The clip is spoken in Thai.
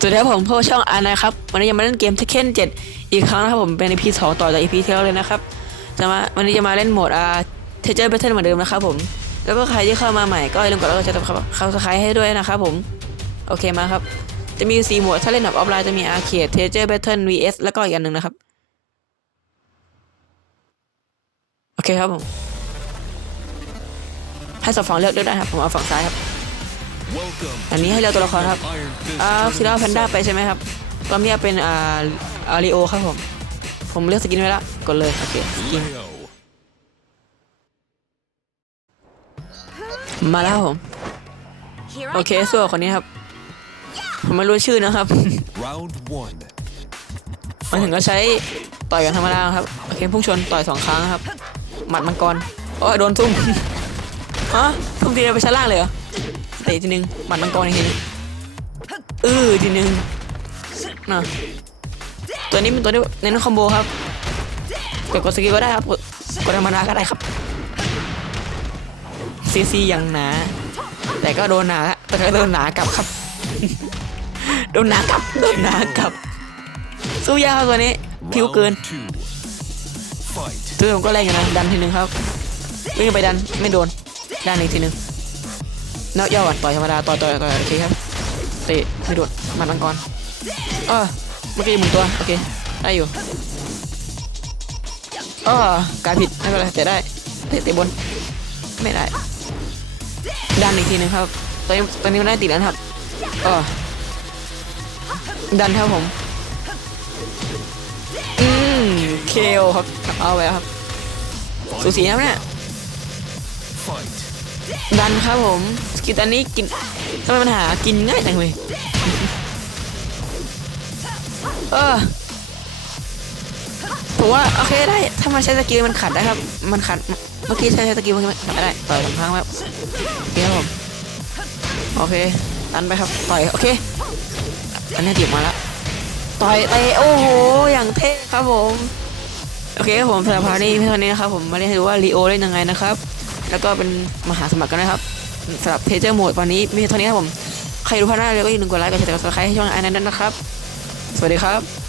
สวัสดีครับผมพวกช่องอานะครับวันนี้จะมาเล่นเกม Tekken 7อีกครั้งนะครับผมเป็น EP 2ต่อจาก EP ที่แล้วเลยนะครับจะมาวันนี้จะมาเล่นโหมดอ่า Teacher Battle เหมือนเดิมนะครับผมแล้วก็ใครที่เข้ามาใหม่ก็อย่าลืมกดไลค์กดแชร์กับเขาสไครต์ให้ด้วยนะครับผมโอเคมาครับ จะมี4โหมดถ้าเล่นแบบออฟไลน์จะมี Arcade Teacher Battle vs แล้วก็อีกอันหนึ่งนะครับโอเคครับผมให้สองฝั่งเลือกด้วยนะครับผมเอาฝั่งซ้ายครับ อันนี้ให้เลือกตัวละครครับอ่าซิล่าแพนด้าไปใช่ไหมครับก็เมียเป็นอ่าอาริโอครับผม ผมเลือกสกินไว้แล้วกดเลยโอเคสกินมาแล้วครับผม Here โอ I เคส่วนคนนี้ครับ ผมไม่รู้ชื่อนะครับ Round one. มันถึงก็ใช้ต่อยกันธรรมดาครับโอเคพุ่งชนต่อยสองครั้งครับ หมัดมังกรโอ้ยโดนทุ่มฮะทุ่มทีเดียวไปชั้นล่างเลยเหรอเตะทีนึงหมัดมังกรอีกทีนึงอือทีนึงน่ะตัวนี้เป็นตัวที่เน้นคอมโบครับกดกดสกิลก็ได้ครับกดกดธรรมดาก็ได้ครับซีซียังหนา แต่ก็โดนหนาแต่ก็โดนหนากลับครับ โดนหนากลับโดนหนากลับสู้ยากครับตัวนี้ผิวเกิน Round two. Fight. ตัวผมก็แรงอยู่นะดันทีนึงครับวิ่งไปดันไม่โดนดันอีกทีนึง เนาะย่อก่อนต่อยธรรมดาต่อยต่อยต่อยโอเคครับเตะไม่โดนมันมังกรเออเมื่อกี้หมุนตัวโอเคได้อยู่เออกายผิดไม่เป็นไรเตะได้เตะเตะบนไม่ได้ดันอีกทีนึงครับตอนนี้ตอนนี้มันได้ติดแล้วครับเออดันครับผมอืมเคลครับเอาไว้ครับสูสีครับเนี่ย ดันครับผมสกิลตอนนี้กินทำไมมันหากินง่ายจังเลยเออผมว่าโอเคได้ถ้ามันใช้สกิลมันขัดได้ครับ มันขัดเมื่อกี้ใช้สกิลมันขัดได้ต่อยสองครั้งครับโอเคครับผมโอเคดันไปครับต่อยโอเคอันนี้เดีบมาแล้วต่อยเตะโอ้โหอย่างเท่ครับผมโอเคครับผมสำหรับพาร์ทนี้เท่านี้นะครับผมมาเล่นให้ดูว่าลีโอเล่นยังไงนะครับ แล้วก็เป็นมหาสมัครกันนะครับสำหรับเทเจอร์โหมดวันนี้มีเท่านี้ครับผม ใครรู้พาดหน้าเลยก็อย่าลืมกดไลค์กดแชร์กดซับสไครต์ให้ช่องไอ้นั้นด้วยนะครับ สวัสดีครับ